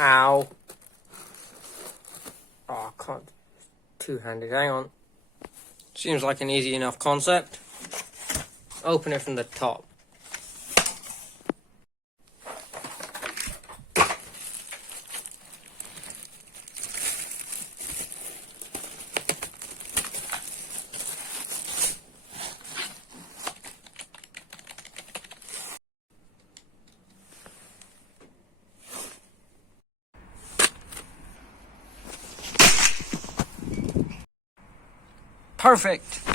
Ow. Oh, I can't. Two-handed. Hang on. Seems like an easy enough concept. Open it from the top. Perfect!